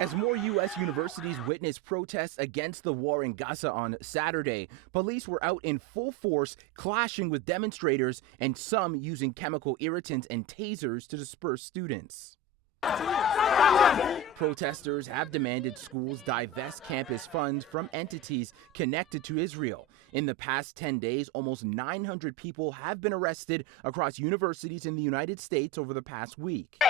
As more U.S. universities witnessed protests against the war in Gaza on Saturday, police were out in full force clashing with demonstrators and some using chemical irritants and tasers to disperse students. Protesters have demanded schools divest campus funds from entities connected to Israel. In the past 10 days, almost 900 people have been arrested across universities in the United States over the past week.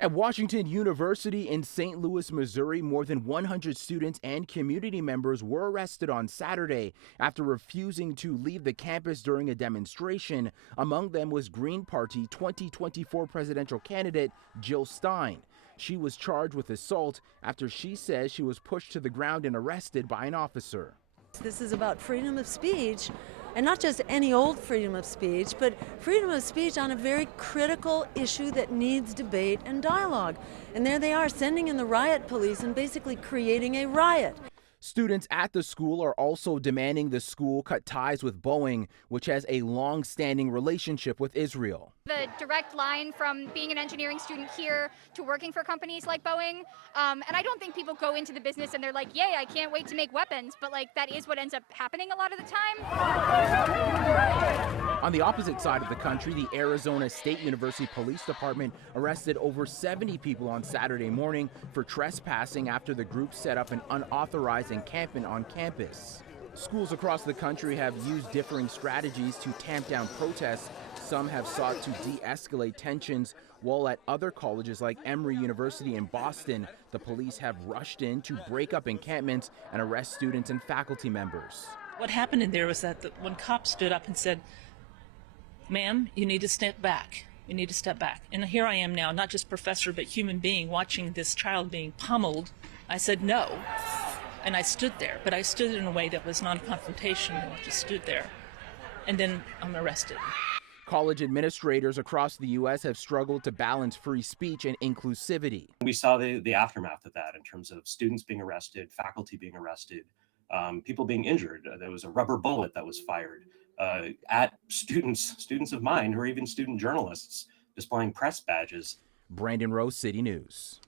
At Washington University in St. Louis, Missouri, more than 100 students and community members were arrested on Saturday after refusing to leave the campus during a demonstration. Among them was Green Party 2024 presidential candidate Jill Stein. She was charged with assault after she says she was pushed to the ground and arrested by an officer. This is about freedom of speech, and not just any old freedom of speech, but freedom of speech on a very critical issue that needs debate and dialogue. And there they are, sending in the riot police and basically creating a riot. Students at the school are also demanding the school cut ties with Boeing, which has a long-standing relationship with Israel. The direct line from being an engineering student here to working for companies like Boeing, and I don't think people go into the business and they're like, yay, I can't wait to make weapons, but like that is what ends up happening a lot of the time. On the opposite side of the country, the Arizona State University Police Department arrested over 70 people on Saturday morning for trespassing after the group set up an unauthorized encampment on campus. Schools across the country have used differing strategies to tamp down protests. Some have sought to de-escalate tensions, while at other colleges like Emory University in Boston, the police have rushed in to break up encampments and arrest students and faculty members. What happened in there was that when cops stood up and said, "Ma'am, you need to step back. You need to step back." And here I am now, not just professor, but human being, watching this child being pummeled. I said no, and I stood there, but I stood in a way that was non-confrontational. I just stood there, and then I'm arrested. College administrators across the U.S. have struggled to balance free speech and inclusivity. We saw the aftermath of that in terms of students being arrested, faculty being arrested, people being injured. There was a rubber bullet that was fired at students of mine, or even student journalists displaying press badges. Brandon Rose, City News.